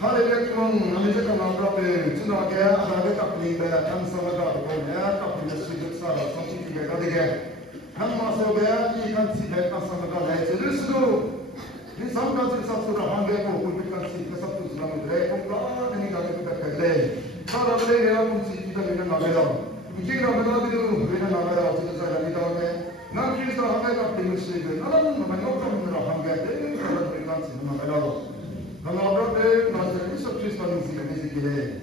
Hallelujah, kung ano sa mga prophet, sino kaya ang kapling da ang sama ka ko niya, 되게 한마서가 이 간치 백마상가 내줄 수도 이 삼가지 사수라 한개고 불빛간치 그sab도 지나면들의 공가 되는 가게 백백대 사람들의 내가 문치 기다리는 나가라 이기라 나가들은 우리는 나가라 어쨌든 사람이 다음에 난 그리스도 한개가 되는 나는 너만 욕하느라 한개 되는 사람들이 간치는 나가라 너는 아브라함 나는 예수 그리스도는 지키게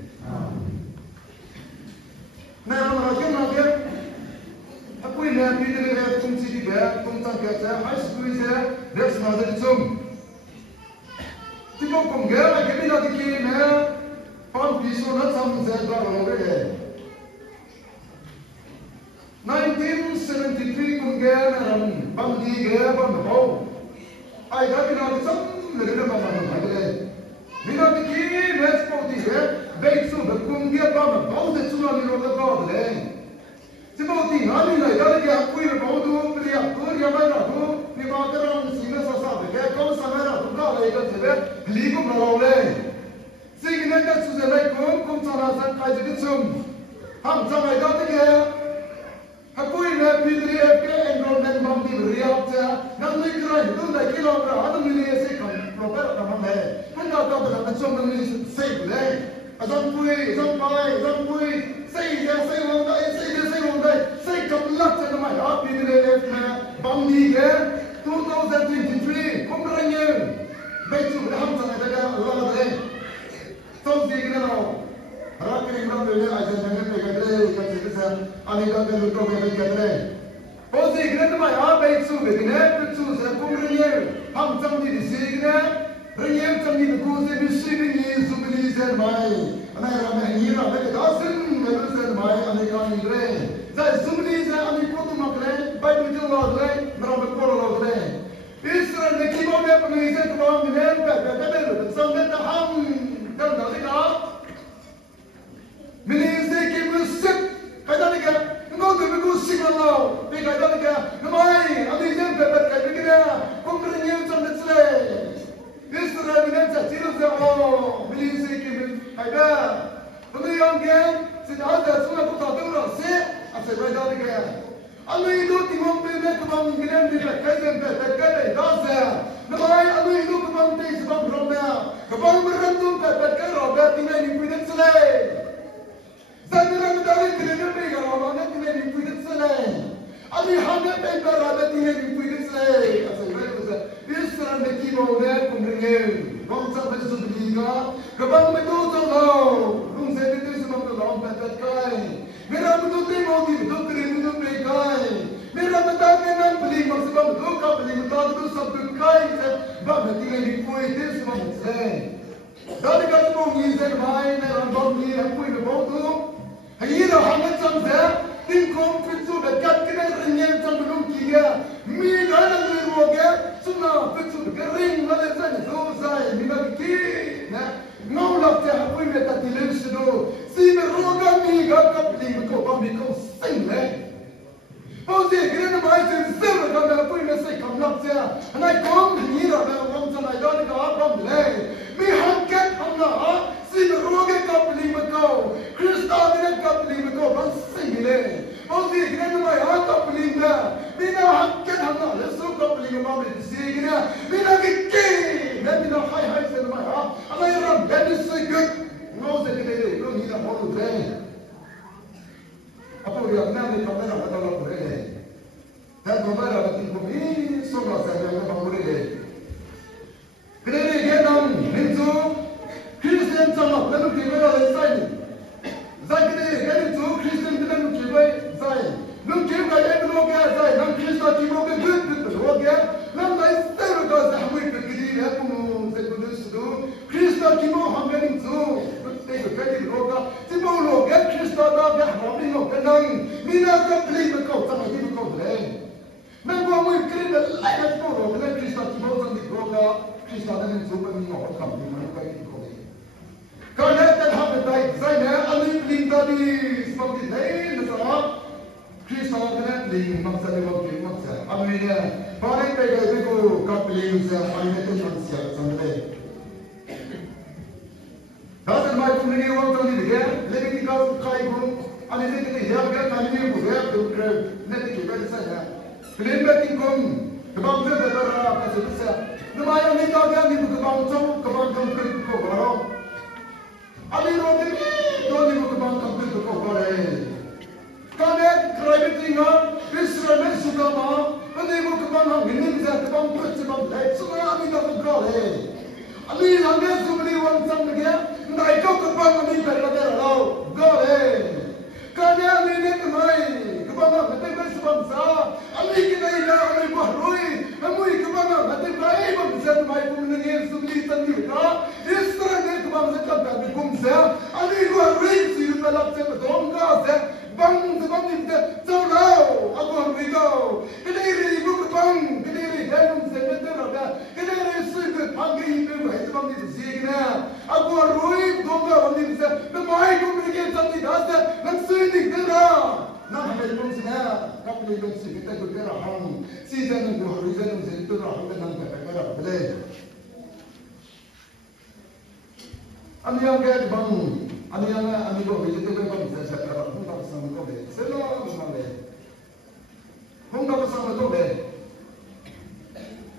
내가 말하기에 कोई नया पीढ़ी ले तुम सीधी बैठ तुम तक कैसे हाई स्कूल से रेक्स नाज़र तुम तिको कुंगे मैं कभी ना दिखी मैं पांच बीसों ना समझे बार हो गए 1973 कुंगे ना हम बंदी गए बंद हो आई गा बिना सब लगे ना बंद हो गए बिना दिखी मैं स्पोर्टी है बेचू कुंगे बंद बहुत चुना निरोधक बात है Timothy, hali na idare ke apui me bodu priya toria mai na do ni background sine sa sa ke ko samara to ka lai ka chebe ligo marole signe ka su zai kom chana sa kai ji chum ham samai da ke apui me pidri ke enrollment bam di riya cha nam ni krai do na kilometer adu ni se kam proper kam hai kan da ka chum ni se le azam pui xây vòng đây xây cầm lắc cho nó mày đó đi lên bằng đi cái 2023 không có nhiều bây giờ mình ham cho này đây là đây xong gì cái nào ra cái này nó về ai sẽ nhận cái đây cái gì cái anh ấy đang cái lúc cái đây có gì cái này mày bây giờ về cái này bây giờ sẽ không có nhiều ham trong gì thì gì cái này nhiều trong gì thì cô sẽ bị suy nghĩ zoom đi ra mày anh ấy làm cái gì là cái đó xin mai Amerika ni gre, zai sumli zai Amerika tu makle, bai tu jo lo gre, meram bekor lo gre. Israel ne kimo ne pengisi tu bang ni nem pe pe sampai taham dan dari ka. Minisi kimusik, kaya ni ka, engkau tu bikusik lo, pi kaya ni ka, namai, adi jem pe kaya ni ka, kumpulannya sampai selesai. Israel ni nem cacil zai oh, minisi kimus, kaya. Tapi yang ke Sedangkan semua kota tu orang se, asal berada di kaya. Anu itu timung pembe kebang ginem di kajian pekade dasa. Namai anu itu kebang teh sebab romnya. Kebang berantum pekade robert tinggal di kulit selai. Saya nak dari ginem pekade robert tinggal di kulit selai. Abi hamil pekade robert tinggal di kulit selai. Asal berada. Israel ne kibaunya kumringin. Bangsa bersubliga. Kebang betul tahu. Saya itu sebab tu lawan batat kai. Mera betul terima di betul terima betul kai. Mera betul kenan beli maksud betul kau beli betul tu sebab kai. Bab tinggal di kue itu sebab saya. Dari kata pun izin mai mera bab ni aku ini bau tu. Hari dah hangat sampai. Tim konflik tu dekat kena renyah sampai belum kira. Mina nak leruaga. Sunah betul kering mana saja tu saya. Mina kiri. Ngau lap saya aku ini tak dilem sedo. Si meroga ni gak kapling kau kami kau sing le. Oh si kena mai sen kau aku ini saya kam lap saya. Anai kau ni dah orang sana dah ni kau apa le. Mi hangkat Allah si meroga kapling kau. Kristus ni kapling kau bang sing le. Oh si kena mai kapling dah. Mina hangkat Allah le so kapling kau mi si kena. Mina kiki. Mina hai sen mai Allah yang that is so good. No se quiere no ni la modo de. Apa dia nak ni kamera pada la boleh. Dan kamera pada tu ni semua saya yang apa boleh. Kerana dia nam mintu Kristen sama lalu kita ada sign. Saya kena kan itu Kristen kita nak kita sign. Nam kita kaya itu loga sign. Nam Kristen kita loga good loga. Nam lain saya loga sahwi pergi aku sekolah sudu. Kristen kita hamil itu. Kadi loga. Tiba loga Kristen dah hamil loga nang. Mina kapli bekau sama di bekau le. Memang mui kerana lain tu loga Kristen kita sama di loga. Kristen dah itu bagi orang kami mana kaya itu. Kerana tak hamil baik saya alih linta di seperti lain nasab. Kristen dah ling maksa le maksa. Amina. Paling baik itu kapli saya alih itu manusia sampai. Dapat mai pun ni orang tu ni dia, lebih tinggal kai pun, ane ni kita hiap dia kami ni buat tu kre net ki ba sa ya klen ba tin kom ke bang se ba ra ka se sa no ma yo ni ta ga ni bu ke bang chau ke bang kam kre ko ba ro ali ro de do ni bu ke bang kam kre ko ba re ka ne private thing ha Israel me su ga ma ani bu ke bang ha min za ke bang kre se bang lai su ma ani da ko re ali lang ge su ni wan sam ge nai ko ke bang ani ba ra ra go re Kanya ni kemai, kebangga betul betul sebangsa. Ali kita ini ali bahrui, kami kebangga betul betul bangsa kemai pun ni sumli sendiri. Istana ni kebangsa kita bangsa. Ali bahrui siapa pelak siapa dongga siapa bang sebab ni kita tahu. Aku bahrui kau. Kita ini ibu kebang, kita ini dalam sebetul ada. Kita ini sudah panggil ibu bayi sebab ni sihina. Aku bahrui dongga bang ni kita. Kemai pun ni kita tidak. Langsung Nah, hal itu sih, kapal itu sih kita juga rahang, season itu horizon itu rahang dengan kita boleh. Ani yang kita bang, ani yang ani bawa itu kita bang saya cakap, hong tak bersama kau deh, selalu bersama deh, hong tak bersama kau deh.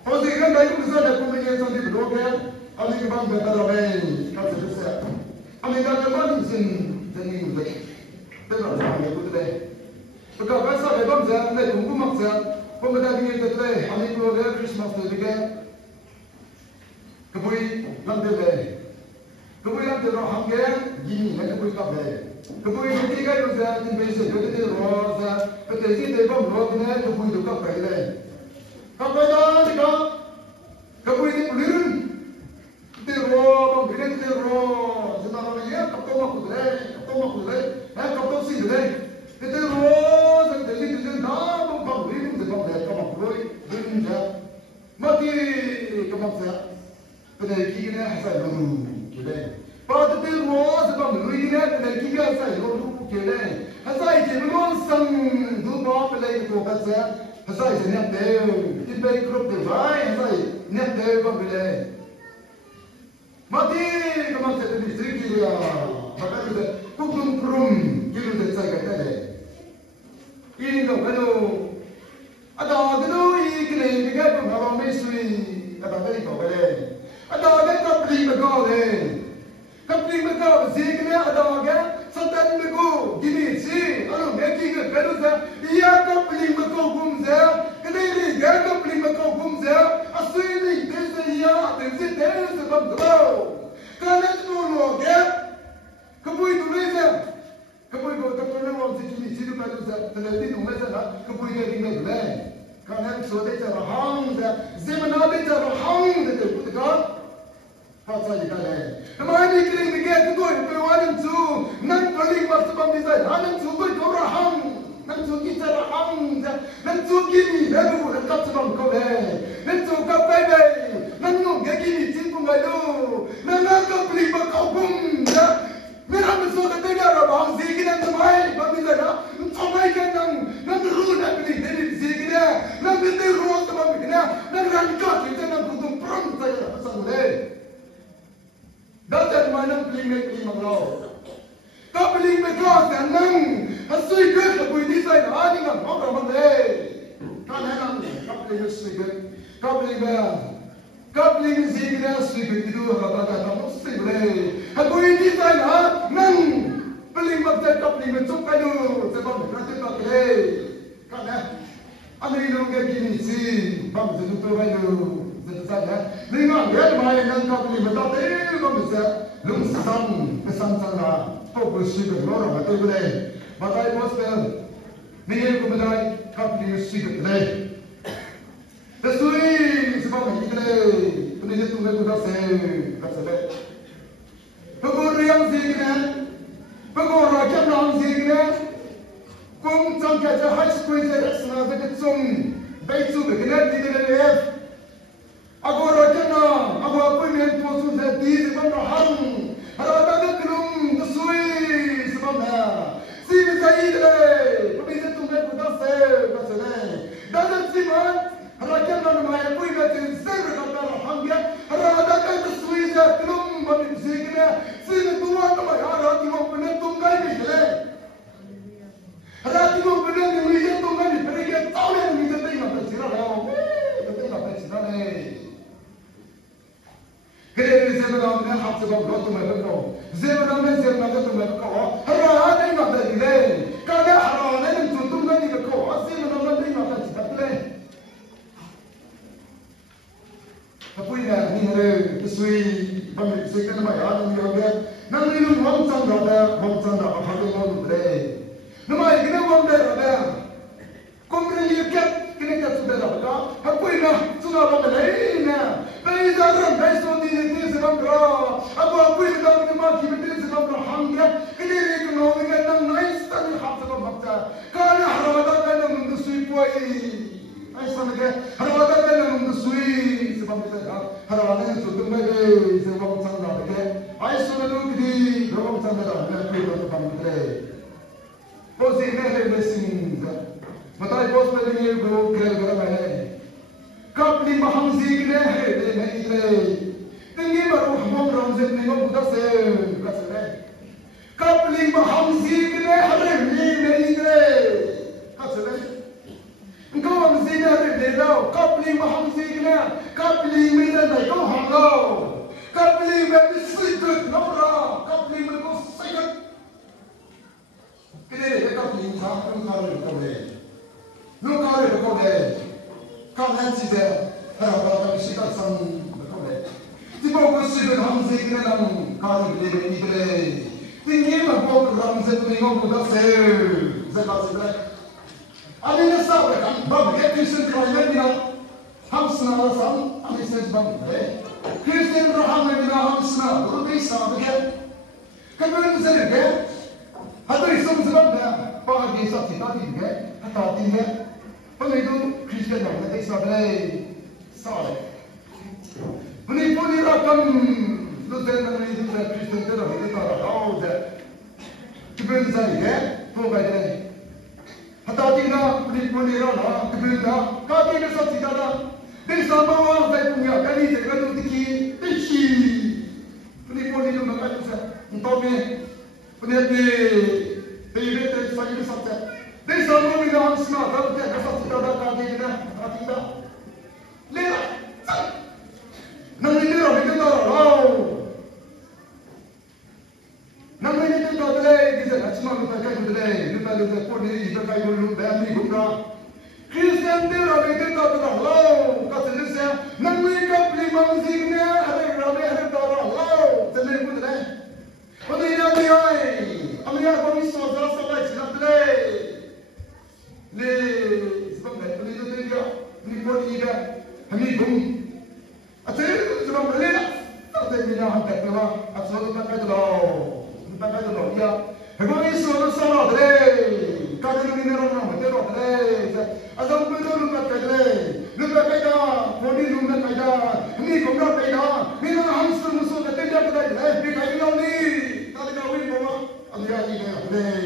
Kalau sekarang dah itu bisa dah komunikasi di bawah kan, ani kita bang berada di kat sebelah, ani kita bang sin jenis itu. Terus apa yang kita deh? Kalau bahasa lebam saya, saya tunggu maksa. Pemerintah ini terus, kami keluarga Christmas tu juga. Kebui lantai deh. Kebui lantai roh hangger, gini, nak kebui kap deh. Kebui nanti kan usaha investasi, betul roh, betul sih lebam roh ni, kebui tu kap deh. Kap dah, jika kebui ni pelirun, tu roh, bang, tu roh. Sebenarnya ya, kap tu mak deh, kap tu sih deh. Itu roh, jadi kita dah bang beri sebab dia kamak beri berinja mati kamak saya peneliti kita asal lalu kita. Pada itu roh sebab beri kita peneliti kita asal lalu kita. Asal itu memang sang dua pelai itu asal asal itu ni ada tiba ikut terbaik asal ni ada bang beri mati kamak saya peneliti kita. Maka kita kukum kurum kita saya kata deh. Ini dong kalau ada ini kita pun kalau mesui ada beri kau beri ada kapling berkau deh kapling berkau sihnya ada satan berkau gini sih kalau making kalau saya iya kapling berkau gumza kena ini dia kapling berkau gumza asli ini desa iya desa sebab kau kalau semua dia kebui tulisnya kebui kau tak pernah orang sini situ pada saya terlebih tu macam apa kebui dia tinggal tu kerana sudah cara hang zaman ada cara hang itu betul pasal itu nama ini kering begitu tu pewanan tu nak paling waktu pembeli hang tu kau hang nak tu kita hang nak tu gini baru nak sebab kau nak tu kau baby nak nu gini cipu malu nak kau beli kau bum Mira besok kita ada bang zikirnya semai, bagi saya, semai kan nang runa beli dari zikirnya, nang beli ruang tempat begini, nang rangkap kita nang kutung perang saya pasal boleh. Dapat mana beli manglau, kau beli manglau nang asui kerja bui saya ada nang apa boleh. Kan nang kau beli asui kau beli bang. Kapling zikirnya sudah itu kata-kata mesti boleh. Aku ini saya nang paling macam kapling macam kayu sebab berarti tak boleh. Karena ane orang gini sih, bang sesuatu kayu sesuatu. Dengan dia main nang kapling macam tu, bang bisa lungsang kesana fokus sudah orang betul boleh. Bagai poster, ni aku bedai kapling sudah boleh. Tesui sebab kita pendidik tunggu kita kasih. Pegawai yang zikirnya, pegawai rakyat yang zikirnya, kong cangkir high school saya sengaja kecung, baik tu begini di dalam. Aku rakyat na, aku apa yang posun saya di sebab rahang, ada kelum tesui sebabnya. Si saya ini, pendidik tunggu kita kasih. Dalam siman. Rakyat dan rakyat pun itu saya kata rahangnya, ada kan sesuai kelum bagi zikirnya, sini tuan nama ada timur benar tunggai ni, ada timur benar ni زمن من حبس بقى تملكه زمن من زمن تملكه هذا ما تدري كان حرانا من تدوم لي بكو زمن من ما تدري فقولنا هنا بسوي بمن سكن ما يعلم يوم نمني لهم وامتن هذا أفضل ما نبري نما يجينا وامتن هذا كم ريكت كنا كتبنا هذا فقولنا سنا بملينا بيزا رم بيسو دي زمرا أبو أقول دار ما كي بدي زمرا حمد كني ريك نومي كنا نايس تاني حافظ بمكتا كان حرمدا كنا من دسوي بوي أيسان كه حرمدا كنا من دسوي سبب كذا حرمدا سودم بيجي سبب ساندا كه أيسان لو كدي سبب ساندا لا كي بده بمكتا بوزي نه بسين متى بوز بدي يقول كذا كذا كابلي محمزيك نه نه تنجي بروح مبرم زدني مبودسه كسره كابلي محمزيك نه رمي نيدره كسره كم زينة رميلاو كابلي محمزيك نه كابلي ميدا نيكو هلاو كابلي بسيطة نورا كابلي بسيطة كده كابلي كاري بكوله quand l'incident a été fait sans problème. Tu peux aussi le ramener que l'homme quand il est libéré. Tu n'es pas pour ramener que l'homme peut faire. C'est pas vrai. Allez le savoir quand Bob Gettinson travaille bien. Hamsna la sam, allez c'est bon. Christian Rahman bien Hamsna, vous devez savoir que quand vous êtes bien, attendez ça vous êtes bien. Pas des sorties pas des bien. Attendez bien. Pemilu Kristen yang nanti sebagai soleh. Menipuni rakam lusen menipuni Kristen itu orang itu orang tahu je. Kebun saya, tu kaya. Hatta tinggal menipuni orang, kebun dah. Kau tinggal satu dah. Di sana orang saya punya kali terkadu tinggi. Menipuni itu nak ada saya. Entah ni, menipuni itu saya satu. Dei sama mina hamsna, kalau dia kasih kita dah kaki kita, hati kita. Lihat, nanti dia orang itu tahu. Nanti dia tahu deh, kita cuma lupa kaya deh, lupa pun ini kita kaya dulu, berani guna. Kristen dia orang itu tahu, kasih dia, nanti kapli manziknya ada ramai ada tahu, jadi pun deh. Pada ini Amir kami saudara saudara siapa deh. Les sebab ni tu dia ni buat dia kami bum asyik sebab beli lah tak ada hantar tu lah asal tak ada dia kami semua sama deh kalau ni orang nama dia orang deh asal betul lupa kaya body lupa kaya ni kumra kaya ni orang hamster musuh kata dia kata kaya ni kalau kau ini bawa dia ini deh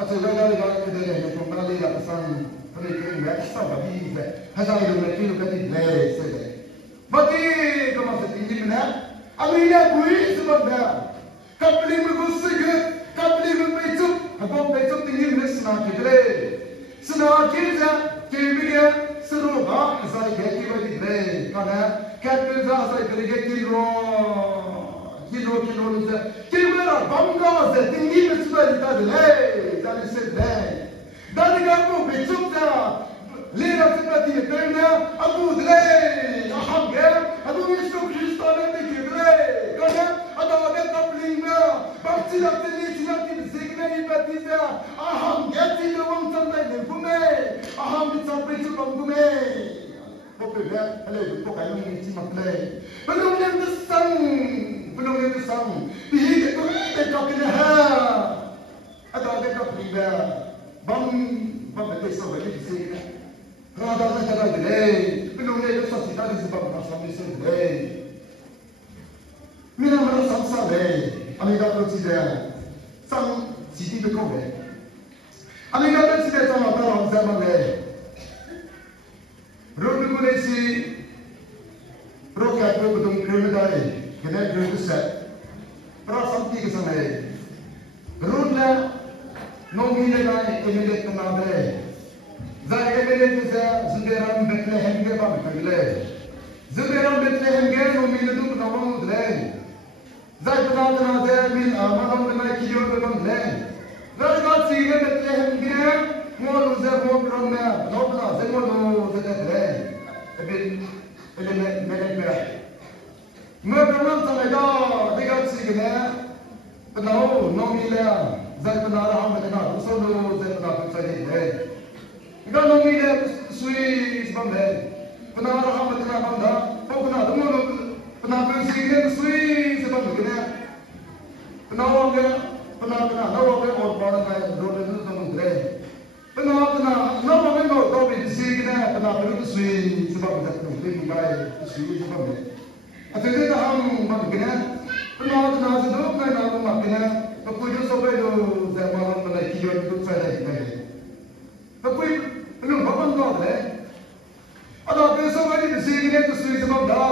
Atau kalau kita lihat kembali lapisan penelitian ekstra bagi hasil yang kita lihat saja. Bagi kemasih tinggi mana? Amina bui sebabnya kapli bergosip, kapli berpecup, apa pecup tinggi mana senak kita. Senak kita kemia serupa saya kita bagi karena kapli saya kerja kilo ni kira bangga se tinggi besar itu deh, jadi sedih. Dari kamu besok dah, lihat seperti itu dia, aku deh, aham ya, aku Yesus Kristus nanti deh, kerana ada orang kaplingnya, pasti nak zikna ibadahnya, aham ya tidak orang sampai lepume, aham sampai cukup lepume. Popular, hello, pokoknya ini cuma play. Belum yang besar. Bihi itu kita kena ada kaplinga, bang betul sebab itu sih. Kalau ada cara deh, belum ada sosial tadi sebab macam ni sih. Mina merasa sama deh, amiga tu tidak, sang sisi tu kau deh. Amiga tu tidak sama orang zaman deh. Roda kulesi, roda aku betul kerana Kena berusaha. Perasaan tiga sama. Rudla, nomine kaya kemilek kenabe. Zai kemilek kita sendirian Bethlehem ke bapa kemilek. زبيران بتلهم جان ومين دوب نوم دلين زي بناتنا زي من أمانهم لما يكيون ببن دلين زي سيجا بتلهم جان مولو زي مولنا نوبنا زي مولو زي دلين اللي ملك مرح ما بنام تلاقا ديجات سيجنا بناو نوميلا زي بنارا هم بنا وصلوا زي بنا بتسجل دلين إذا نوميلا سويس بمدلين بنارا هم بنا بمدا فوقنا دمونو بنا بنسيجنا سويس بمدلين بناو بنا نو اور بانا كاي روده دمدلين بنا نو نو توبي سيجنا بنا بنو سويس بمدلين باي سويس بمدلين أتذكر هم بمدلين بنا زدوك نانا بمدلين فكوي سوبيدو زي ما هم بنا كيو تسالي فكوي لون بابن دولة أدا بيسو بدي سيجنا تسويس بمدا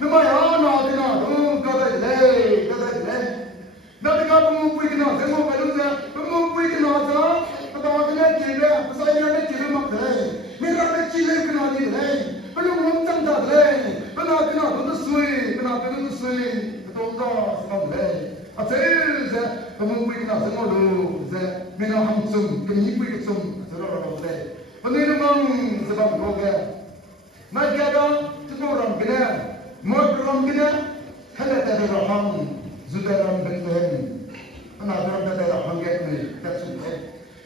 نما يانا دينا دوم كذا جلي نادينا بموبوي كنا زمو بلوزة بموبوي كنا زا بداعنا كيله بساينا كيله مكتئ ميرا كيله كنا ديله بلوم هم تندله بنادينا دونسوي بنادينا دونسوي دوندا سبله أتيز بموبوي كنا زمو لو زا منا هم سوم كنيبوي كسوم زرارا بله بنيرو مام زبان روجا ما جادا تنورم كنا مودرم كنا هلا تدرهم زدران بنتهم أنا أدرم بدل حنجتني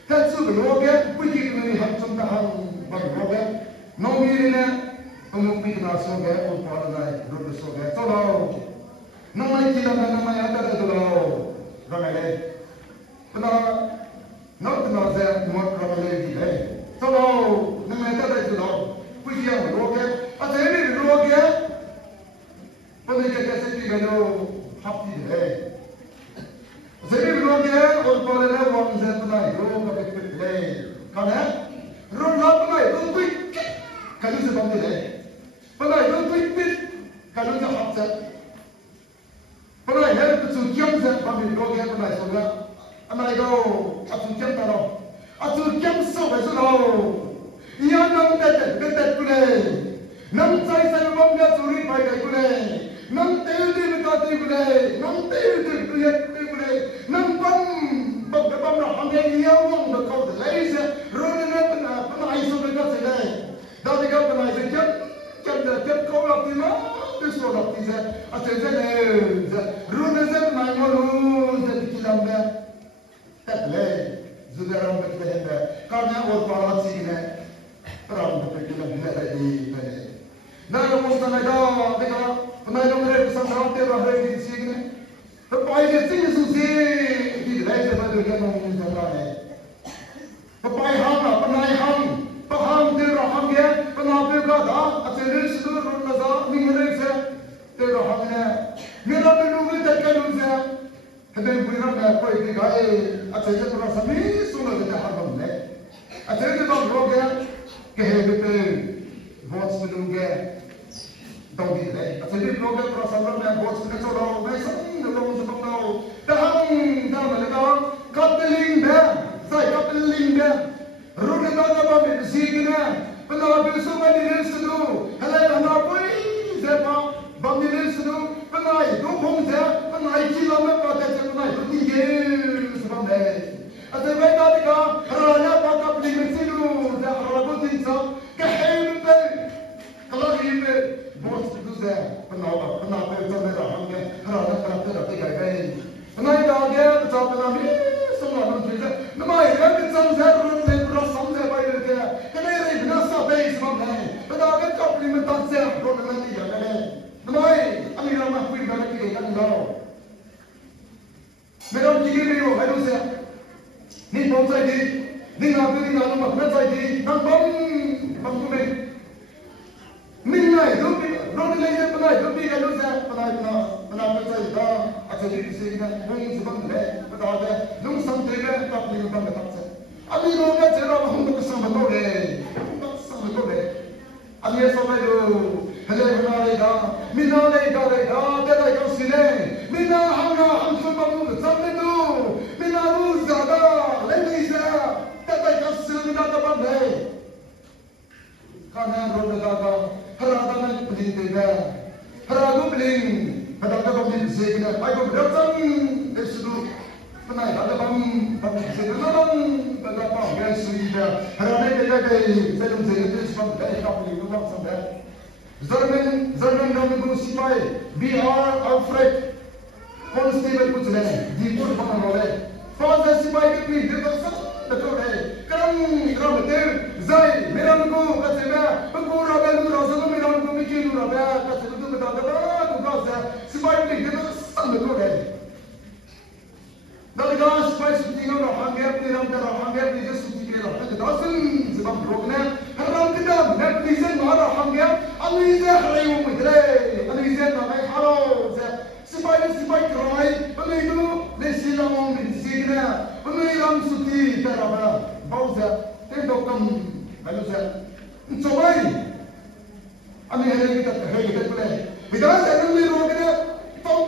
تسوق الوجه بيجي مني حتى تهم بالوجه نوميرنا ومبينا سوجه وفارنا رب سوجه تلو نما يجينا نما يأتي تلو رمله بنا نوتنا زي موت رمله دي تلو نما يأتي تلو بيجي الوجه أتاني الوجه بنا يجي بلو حبتي ده زين بلوجه और बोले वो मुझे पता है वो कभी ले कौन है रोना पता है तो कोई कल से बंद है पता है तो कोई पिट कल से हाथ से पता है तो सुचियम से बंद लोगे पता है सोगा अनाई को सुचियम तारो सुचियम सो वैसे लो ये नम ते कुले नम साई साई बंद चोरी पाई गई कुले नम तेल दी बताती कुले नम तेल दी कुले नम बम रहा ये वंग बकौद लाइज रोने बना आइसो बना से ले दादी का बना से क्या कौन अपनी माँ बिस्वा लगती है अच्छे से ले रोने से नहीं मालूम से किलाम में तकले जुदारम बकले है करना और पाला सीने राम बकले में लगी पहले ना ये मुझसे नहीं देखा मैं लोग मेरे संसारते रहे की सीखने तो पाई के चीज़ सुसी की लाइफ में जो क्या नौकरी चलता है तो पाई हम अपनाए हम तो हम तेरा हम क्या अपनाते का था अच्छे रिश्ते तो रोना था निमरे से तेरा हम ने मेरा भी लोग भी तक लोग से हमें बुरा में कोई दिखाए अच्छे से थोड़ा समय सुना देता है हम ने अच्छे से बात हो गया कहे बेटे बहुत से लोग हैं तौदी है अच्छे भी लोग हैं थोड़ा समझ में बहुत से छोड़ो मैं सब लोगों से बताओ तहम दाम लगा कपलिंग है साइ कपलिंग है रोने दादा बाबे सीखना पना बेसो में निरसदो हले हना कोई ज़ेबा बाबे निरसदो पना ये दो होम से पना ये चीज़ में पाते से पना ये ये सब है अच्छे भाई दादी का राजा बात अपनी मिसिलो ज़ा राबो दिन सब कहें पे कलाकी पे बहुत से पना पे तो मेरा हम के राजा करते रहते गए पना ये दादी तो पना भी सुना हम चीज़ नमा ये भी समझे रोने पूरा समझे भाई लेके कने रे बिना सब है इस में पना के कपड़ी में तक से रोने में नहीं जाने नमा ये अमीर में कोई गलत नहीं करना मेरा चीज़ नहीं हो भाई उसे नहीं पहुंच जाएगी नहीं नापे नहीं नालू मखना जाएगी ना बम को में मिलना है रोड ले जाए पना है भी गलू से पना पे चाहिए अच्छा जी किसी ने हम से बंद है बता दे लुंग समझे गए तो अपनी बंद तक से अभी लोग चेहरा हम तो सब बतौले अब ये सब जो हले बनाएगा मिनालेगा तेरा क्यों सिले मिना हम सब हम सब तो मिना रूज ज़्यादा लेकिन इसे तेरा क्यों सिले मिना तो बंद है खाना रोड लगा हर आदमी tin tega haragu bling kadang bom di segna ai bom datang esudu penai ada bom segna bom kada pa gas suida harane tega dai selum segna bom dai kapli bom sanda Zerman namu sipai BR Alfred Constable कुछ नहीं दीपुर बना रोले फौज सिपाही के भी देखो सब देखो है कम रमते जाय मेरा को कैसे मैं बकोरा बेलू रोज़ मेरा को मिकी नू रबा कैसे तू बता दे तू कैसे सिपाही के देखो सब देखो है दरगाह सिपाही सुती नो रहांगे अपने रम का रहांगे निजे सुती के रहांगे दासन sebab रोकने हराम kita मैं प्लीज़ मार रहांगे अलीज़े हरेऊ मित्रे अलीज़े ना मैं हालो Sipai kerai, pengitu lesi lamong di sini, pengiram suti teraba, bauza, tembokam, baluza, cobai, ami kita boleh, kita sedang lirukan, tom,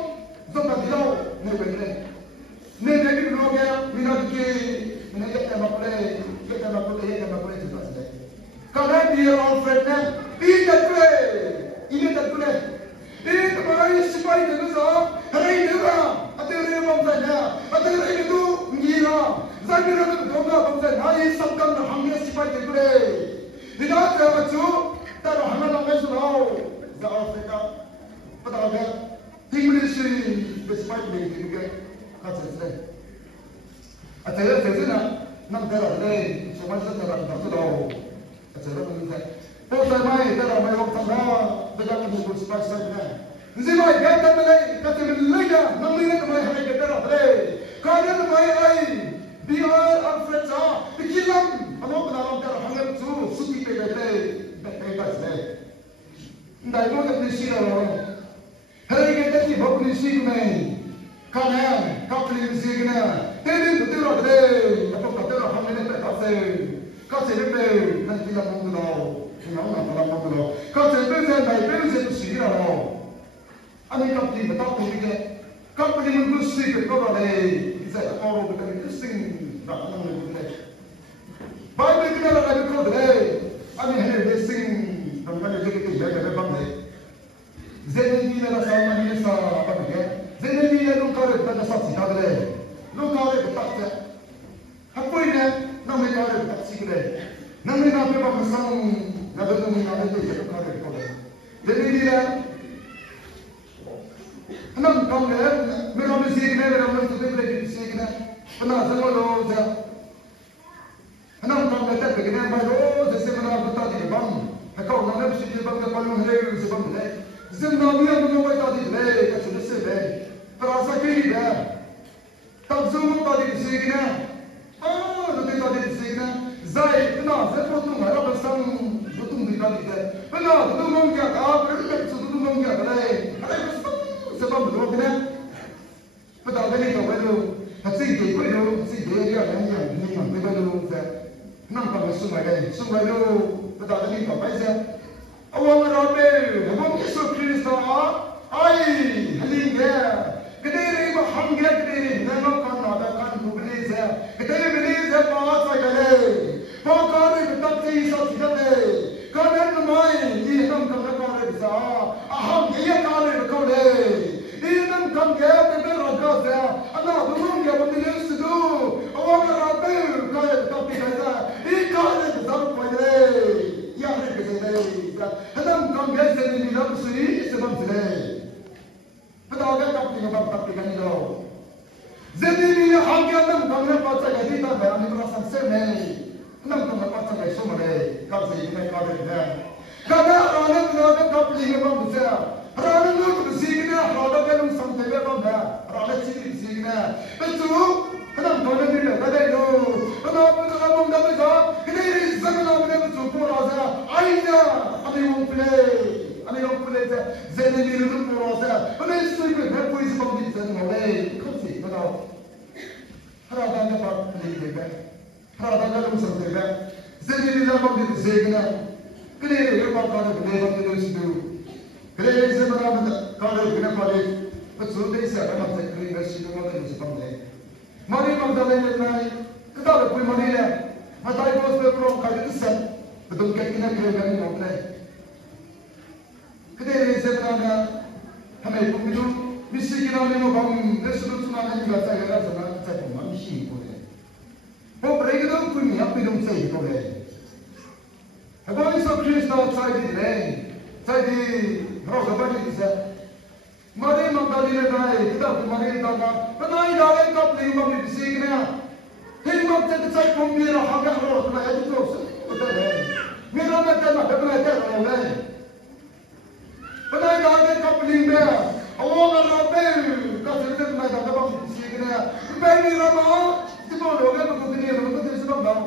zona dilau, ne lagi lirukan, minat ke, minat yang boleh jelas deh. Karena dia Alfrednya, ini tak boleh. Ini kemarin sipai itu sah, hari ini orang, ada orang bangsa, ada orang itu mengira, saya orang itu orang bangsa, hari sabkan hamil sipai itu boleh. Tidak ada macam, tak ada hamil orang Islam, dah Afrika, pada apa? English sipai boleh juga, kata saya. Acara saya nak terang deh, cuma saya terang tak tahu, acara mana? Posa mai, terang mai orang sana. Dengan mengukur sipai saja. Zimai kata melaya, namanya namai hari kita rahle. Karena namai ai, biar Alfred sah, pikiran, amo penalam terang hangat tu, suti pegade, bekas le. Ndai mo tak nisi lah. Hari kita ni bok nisi kumai. Karena kapli nisi kena. Tadi betul rahle, atau kata orang hangat bekas. Kasi lepe, nanti lah mungkin. Não falar muito não. Quando você pensa daí, pensa no seguir não. A minha captiva tá comigo. Captiva não consigo, como falei. Isso é a hora do caminho. Sim, não me diz. Vai me dizer lá no canto dele. A minha rede sim, não me diz que já é bom dele. Zenini na sala minha sala, para ver. Zenini não quer estar na sala cidade dele. Não quer estar. Apoio né? Não me quer estar seguro. Não me dá para passar na verdade não é isso que eu quero falar. Jadi dia, não como é, meu nome é Zig, meu nome é Zig, meu Zig, né? Não, você não ouve. Não como é até que nem mais ouve, você não vai botar de bom. É que o nome é preciso de bom que para um rei, você vai ver. Você não vai botar de rei, que você vê. Para essa querida, tá zoom botar de Zig, né? Ah, não tem botar de Zig, né? Zai, não, você pode não, era bastante Benar, tu ngomong क्या था? फिर tu ngomong क्या था? अरे sebab betul kan? Betul kan itu betul. Hati dia betul, hati dia dia yang ini yang betul tu. Nampak sungai tu betul kan itu apa sih? Awak ramai, awak Yesus Kristus ay halinga. Kediri bahangga kediri, nama kan ada kan kubeliza. Kediri beliza bahasa gale. Pakari betul Yesus Kristus. Karena namai, ini nam kam kare bisa. Aham dia kare kore. Ini nam kam dia betul raja saya. Anak belum dia betul sedu. Awak rabe kare tapi kaya. Ini kare besar pada. Ya hari besar. Nam kam dia jadi dalam suri sebab suri. Betul kan tapi nampak tapi kan itu. Jadi ni hal yang nam kam dia pasal jadi tak berani merasa senang. Nam kam pasal jadi semua Kasi ini kau dah. Karena orang orang kapli ni bang besar. Orang orang bersihnya, orang orang sampai bang dah. Orang ciri bersihnya. Betul. Kenapa kau ni dah? Ada itu. Kenapa kau dah besar? Ini zaman apa ni betul pun rasa. Aina, ada yang play je. Jadi ni lu pun rasa. Ada istri pun dah polis bang di sana mulai. Kasi, betul. Orang orang dapat play je. Orang orang sampai bang. Jadi ni dah bagi segera. Kerana dia bakal bagi terus tu. Kerana saya beramad kalau kena balik. Betul dia saya beramad sekali nasi tu macam ni sebabnya. Mari kita lihat lagi. Kita boleh mari lah. Matai bos berperan kaya kesan. Betul kita kena kerja ni orang. Kita na hame pumidu misikina ni mo bang nesulu tuna ni ga sa ga sa sa ko ma mishi ko le ho break do pumi happy dum sai ko le habo iso Krista sai di le sai di ro ga ba ni sa mare ma ga ni le dai kita ko mare da ga panai da le kap ni ma misikina hin ma ta sai ko mi ra ha ga ro na ya to so ko le mi ra ma ta ma ga na ta ro le panai da le kap ni me awang Robel kasi kita may dadabang sige na baby Rama di mo lo ga ko kini ro ko sa bang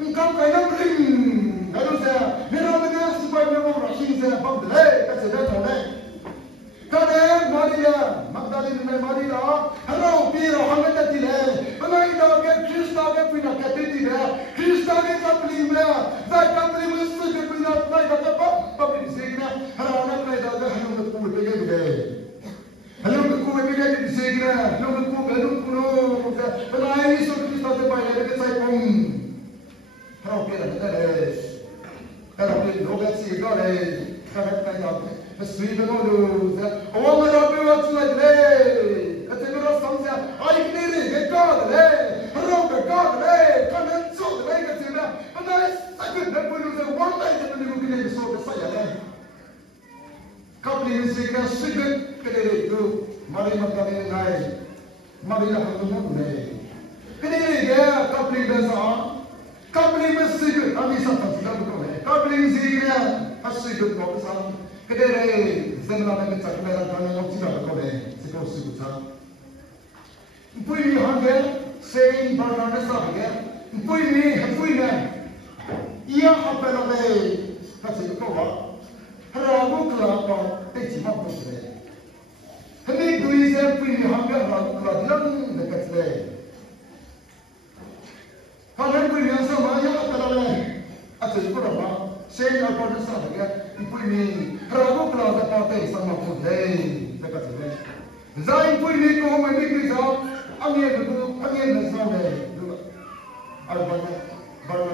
ang kam kay na ring ano sa mera na sa pag mo rushing sa bang le kasi da to le kane Maria Magdalene में Maria hello piro hangata dile panai da ke Krista ke pina ke dile Krista ke kapli में da kapli में से के pina panai da pa papri sige na harana panai da hanu ko pul pe ge hello ko me bile di segna hello ko hello kuno panai so Krista te pai le sai pom hello pera le hello pe loga si ga le kara ka ya pe sui be no do o ma ra pe wa tu le ate me ro sam sa ai kne le ge ka le hello ka le kana so le ge te na panai sa ke de pu lu se one day te me lu kne so ka sa ya le kapli se ka sigat kedere tu mari Magdalene nai mari la hanu ne kedere ga kapli besa kapli masig ami sa ta sa ko ne kapli zira asig ko sa kedere zemna me ta ka la ta no ti la ko ne se ko su ta pui hange sein barana sa hange pui ne ia apela ne ta se ko wa harago kla ko te chi ma ko ne hame dui se pui hange harago kla lang ne ka le hanan pui ne sa ma ya apela ne ate ko ra ma sei na ko sa hange pui ni harago kla sa pa te sa ma ko le ne ka le zai pui ni ko ma ni ki sa ange ne sa ne al ba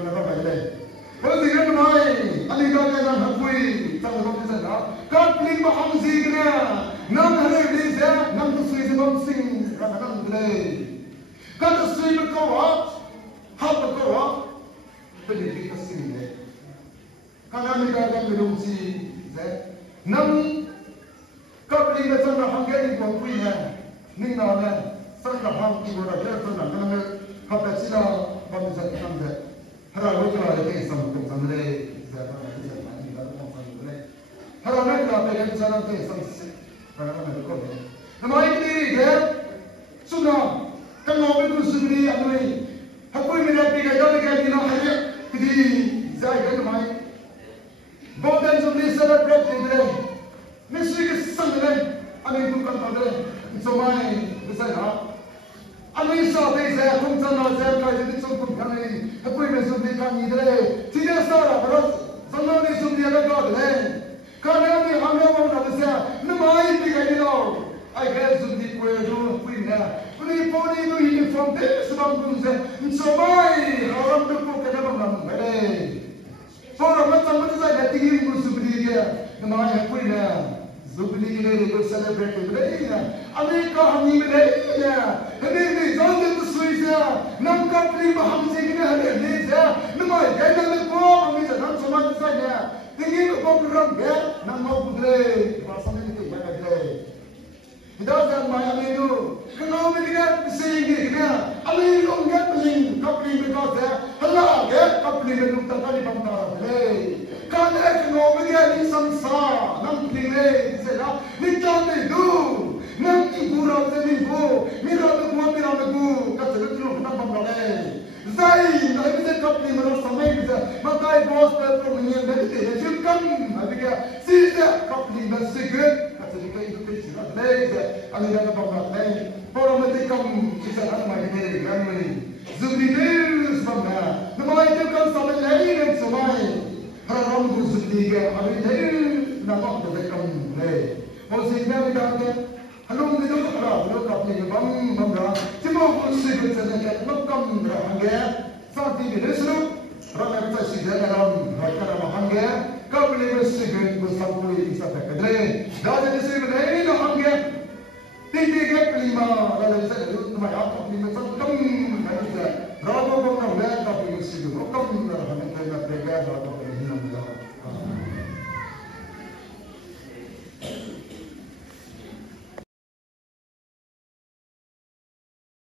na ba le Pwede ka naman alika ka ng hapoy sa mga sa na kapling mahang signa nang halir sa nang tusay sa mamsing kanang glay kada sui berkawat hal berkawat pwede ka sini kana may dagang bilong si nang kapling na sa mahang gani kong puy na ning na na sa kahang kibura kaya sa na kanang kapag sila pamisa kitang hara lo kala ke sam ko samle zaba ni sa ni ba ko samle hara na ka pe ke sana ke sam se hara na ko ne namai ti ge suna kan no be ku sugri anoi hakoi me na pe ga ya ke ni na hare ti zai ge namai bodan sumli celebrate de misi ke samle ani ku kan padre so mai bisa ha Ami sa te sa kung sa na sa ka jiti sum kum kami apoi me sum ni kami dre tida sa ra bro sanno ni sum ni ala ka dre kana mi hame wa na sa na mai ti ka ni no ai ga sum ni ko do pui na puni poni no hi from this from kum sa so mai aram du ko ka na bang bale for ma tam ma sa ga ti gi ku sum ni ga na mai apoi na zubli le ko celebrate le na ami ka hami le na hame ni zon de suisa nam ka pri ma ham se ne hare le sa na mai ga na le ko ami sa nam so ma sa ne tingi ko ram ga nam mo budre ma sa ne ke ga ga ida sa mai ami no no me ga se ngi ga ami no ga pling ka pri me ka sa hala ga ka pri me nu ta ka ni bam ta le kan ek no me ga ni sam sa nam pling le se la ni ta ne du nam ki pura se ni go mira me go ka se le tru na bam le zai na me se ka pri me no samai bi ma kai boss pe pro me ne de te jim kam abi ga si se ka pri me se ge ka se ke du pe si na le ani na bam le por me te kam si se na ma ne ga me zubri de sa na mai te kam sa le ne so mai haram gu zubri ga abi de na ma de kam le o si na bi da ke halong ni do ka lo ka ni bam ra ti mo ko si ko sa na ka kam ra hange sa ti bi resru ra na ta si da ram ha ka ra hange ka bi le si ko sa ko i sa ka dre da de mày áo cọc đi mà sao câm phải được